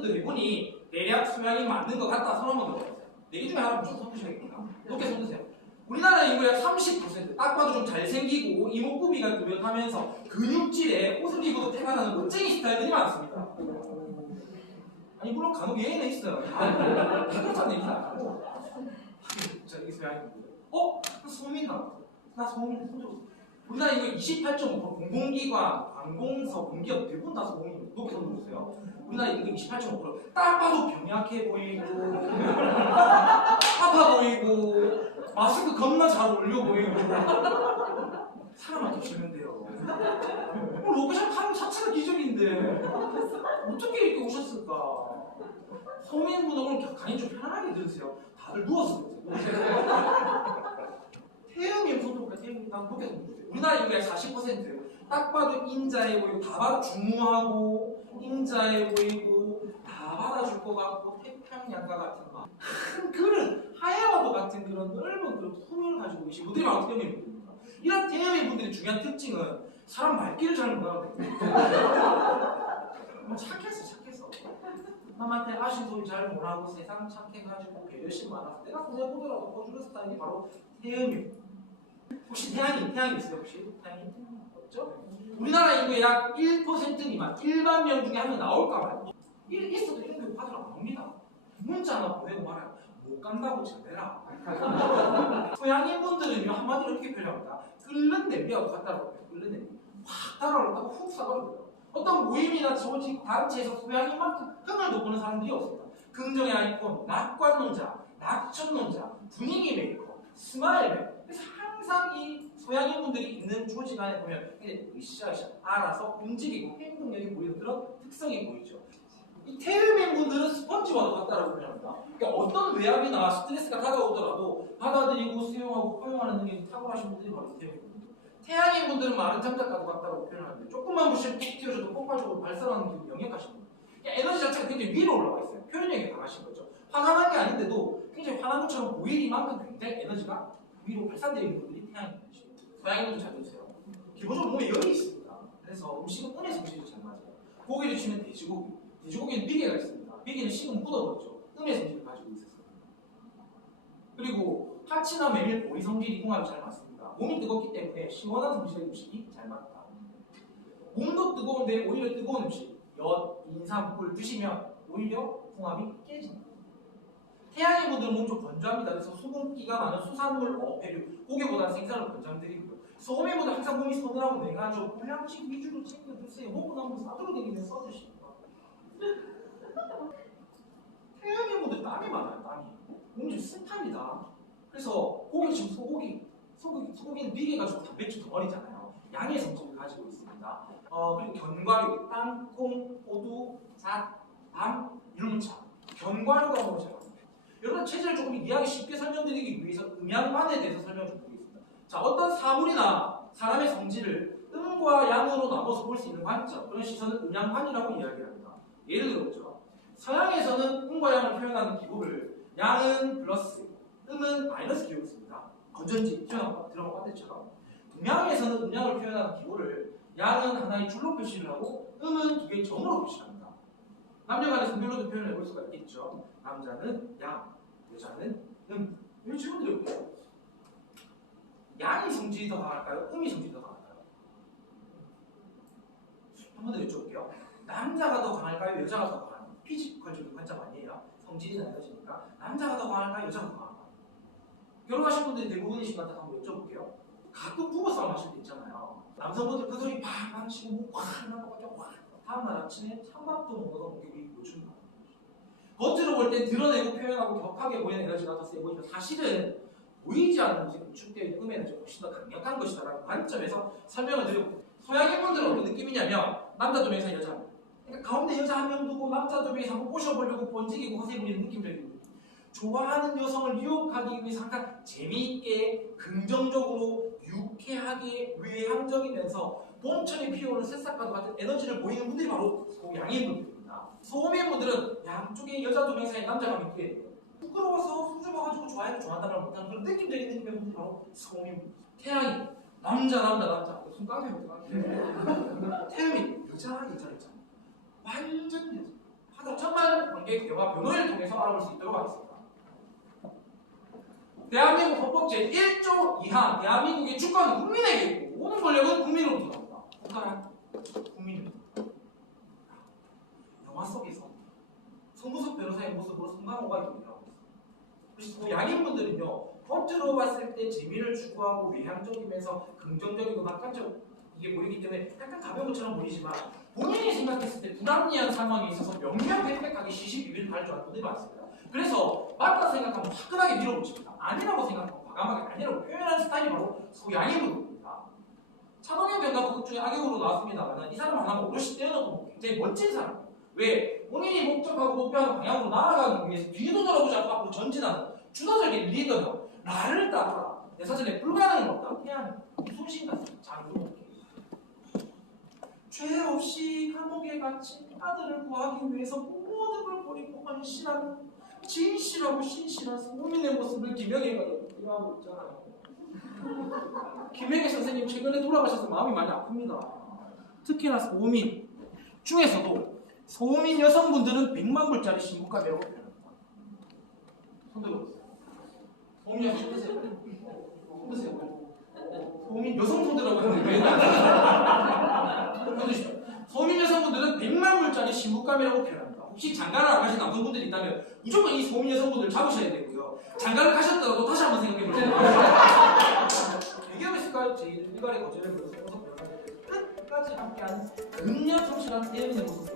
체크도 해보니 대략 수량이 맞는 것 같다 손 한번 들어보세요. 네개 중에 하나 무조건 손드셔야겠다. 높게 손드세요. 우리나라 인구 약 30%딱 봐도 좀 잘생기고 이목구비가 뚜렷하면서 근육질에 옷을 입어도 태가 나는 멋쟁이 스타일들이 많습니다. 아니 물론 간혹 예의는 있어요. 다 그렇다는 아니고 자 여기 소양이 어? 나 소민 나왔어. 나 소민 손들었어. 우리나라 이거 28.5% 공공기관, 관공서, 공기업 대부분 다 소민 높게 손들었어요. 우리나라 이거 28.5%딱 봐도 병약해 보이고 아파 보이고 마스크 겁나 잘 어울려 보이고 사람한테 주면 돼요. 뭐 로켓을 타는 자체가 기적인데 어떻게 이렇게 오셨을까? 서민분들 오늘 강의 좀 편안하게 들으세요. 다들 누워서 들으세요. 생각해요. 우리나라 인구의 40%딱 봐도 인자해 보이고 다 봐도 중후하고 인자해 보이고 다 받아줄 것 같고 태평양과 같은 거. 큰 그릇 하야와도 같은 그런 넓은 그런 품을 가지고 계신 분들이 태영이 분들입니다. 이런 태영이 분들의 중요한 특징은 사람 말귀를 잘 못하거든요. 뭐 착해서 착해서 남한테 아쉬운 소리 잘 못하고 세상 착해가지고 배려심 많아서 내가 손해보더라도 꺼주는 스타일이 바로 태영이 혹시 태양이 태양이 있어요 혹시 태양이 없죠? 우리나라 인구의 약 1% 미만 1만 명 중에 한 명 나올까 봐요. 일 있어도 이런 거 받으러 나옵니다. 문자 하나 보내고 말아요. 못 간다고 잘해라. 소양인 분들은요 한마디로 이렇게 표현합니다. 끓는 냄비하고 같다고 해요. 끓는 냄비. 확 따라올랐다가 훅 사버려요. 어떤 모임이나 조직, 단체에서 소양인만큼 흥을 돋구는 사람들이 없습니다. 긍정의 아이콘, 낙관론자, 낙천론자, 분위기 메이커, 스마일 메이커. 항상 이 소양인 분들이 있는 조직 안에 보면 이제 으쌰으쌰 알아서 움직이고 행동력이 보이는 그런 특성이 보이죠. 이 태음인 분들은 스펀지와도 같다라고 표현합니다. 그러니까 어떤 외압이나 스트레스가 다가오더라도 받아들이고 수용하고 포용하는 능력이 탁월하신 분들이 바로 태음인 분들. 태양인 분들은 마른 장작과도 같다고 표현하는데 조금만 부시면 툭 튀어줘도 폭발적으로 발산하는 기분 영역하신 분들. 그러니까 에너지 자체가 굉장히 위로 올라가 있어요. 표현력이 강하신 거죠. 화가 난 게 아닌데도 굉장히 화난 것처럼 보일 이만큼 굉장히 에너지가 위로 발산되어 있는 분들이 분이죠. 소양인분도 잘 들으세요. 기본적으로 몸에 열이 있습니다. 그래서 음식은 은혜 성질이 잘 맞아요. 고기를 치면 돼지고기. 돼지고기는 비계가 있습니다. 비계는 식은 묻어버렸죠. 음의 성질을 가지고 있어서. 그리고 파치나 메밀, 보리 성질이 궁합이 잘 맞습니다. 몸이 뜨겁기 때문에 시원한 성질의 음식이 잘 맞다. 몸도 뜨거운데 오히려 뜨거운 음식, 엿, 인삼, 꿀 드시면 오히려 궁합이 깨집니다. 태양의 분들은 몸좀 건조합니다. 그래서 수분기가 많은 수산물, 어패류, 고기보다는 생선을 권장드리고요. 소매보다 항상 몸이 서늘하고 냉하죠. 불량식 위주로 챙겨 드세요. 먹고 나면 싸들어 다니면 써드십니다. 태양의 분들 땀이 많아요. 땀이. 몸이 좀 습합니다. 그래서 고기 지금 소고기, 소고기, 소고기는 비계가지고 단백질 덩어리잖아요. 양의 성질을 가지고 있습니다. 어, 그리고 견과류, 땅콩, 호두, 잣, 밤, 율무차. 견과류가 맞습니다. 여러분 체질을 조금 이해하기 쉽게 설명드리기 위해서 음양관에 대해서 설명 좀 드리겠습니다. 자, 어떤 사물이나 사람의 성질을 음과 양으로 나눠서 볼 수 있는 관점, 그런 시선은 음양관이라고 이야기합니다. 예를 들어보죠. 서양에서는 음과 양을 표현하는 기호를 양은 플러스, 음은 마이너스 기호를 씁니다. 건전지, 튀어나와 들어간 반대처럼. 동양에서는 음양을 표현하는 기호를 양은 하나의 줄로 표시를 하고 음은 두 개의 점으로 표시합니다. 남녀 간의 성별로도 표현해 볼 수가 있겠죠. 남자는 양, 여자는 음. 이런 질문 드려볼게요. 양이 성질이 더 강할까요? 음이 성질이 더 강할까요? 한 번 더 여쭤볼게요. 남자가 더 강할까요? 여자가 더 강할까요? 피지컬적인 관점 아니에요. 성질이나 에너지니까 남자가 더 강할까요? 여자가 더 강할까요? 결혼하신 분들이 대부분이신 것 같아서 한번 여쭤볼게요. 가끔 부부싸움 하실 때 있잖아요. 남성분들 그 소리 팍 망치고 뭐확 나가고 확 다음날 아침에 찬밥도 못 얻어 먹기 요즘 겉으로 볼 때 드러내고 표현하고 격하게 보이는 에너지가 더 세 보이지만 사실은 보이지 않는 것이 구축되어 있는 음의 에너지가 훨씬 더 강력한 것이다라는 관점에서 설명을 드리고 소양인 분들은 어떤 느낌이냐면 남자 두 명이서 여자. 그러니까 가운데 여자 한 명 두고 남자 두 명이서 한번 꼬셔보려고 번지기고 허세 부리는 느낌적인 느낌. 좋아하는 여성을 유혹하기 위해서 항상 재미있게 긍정적으로 유쾌하게 외향적이면서 봄철에 피어오는 새싹과도 같은 에너지를 보이는 분들이 바로 소양인 분들입니다. 소음인 분들은 양쪽에 여자 두 명 사이에 남자가 몇 개. 부끄러워서 수줍어가지고 좋아해도 좋아한다는 말 못하는 그런 느낌적인 느낌의 분들이 바로 소음인 분들. 태양이 남자 남자 남자 손 까세요. 태음이 여자 여자 있잖아. 완전 여자. 하다 천만 관객 대화 변호를 통해서 알아볼 수 있도록 하겠습니다. 대한민국 헌법 제1조 2항 대한민국의 주권은 국민에게 있고 모든 권력은 국민으로부터 나온다. 국가란 국민입니다. 영화 속에서 송구석 변호사의 모습으로 송강호가 연기하고 있어요. 그래서 그 양인분들은요 겉으로 봤을 때 재미를 추구하고 외향적이면서 긍정적이고 낙관적 이게 보이기 때문에 약간 가벼운 것처럼 보이지만 본인이 생각했을 때 불합리한 상황에 있어서 명명백백하게 시시비비를 발휘하는 분들이 많습니다. 그래서 맞다 생각하면 화끈하게 밀어붙입니다. 아니라고 생각하면 과감하게 아니라고 표현하는 스타일이 바로 소양인분입니다. 차동현 변가부 극 중에 악역으로 나왔습니다만 이 사람 하나만 오롯이 떼어놓고 굉장히 멋진 사람. 왜? 본인이 목적하고 목표하는 방향으로 나아가기 위해서 뒤도 돌아보지 않고 앞으로 전진하는 주도적인 리더가 나를 따라 내 사전에 불가능은 없다. 태양 손신 같은 장도 죄 없이 감옥에 갇힌 아들을 구하기 위해서 모든 걸 버리고 헌신한 진실하고 신실한 소민의 모습을 김영애가 연기하고 있잖아요. 김영애 선생님 최근에 돌아가셔서 마음이 많이 아픕니다. 특히나 소민 중에서도 소민 여성분들은 100만 불짜리 신부가배로 표현합니다. 손 들어보세요. 소민 여성 손 드세요. 손 드세요. 소민 여성분들하고 했는데 왜 해주시죠. 소민 여성분들은 100만 불짜리 신부감이라고 표현합니다. 혹시 장가를 안 가신 남성분들이 있다면 무조건 이 소민 여성분들 잡으셔야 되고요. 장가를 가셨더라도 다시 한번 생각해 볼 때는 대기업에서까지 제1발의 거절을 물어서 끝까지 함께하는 근력 성실한 태연의 모습을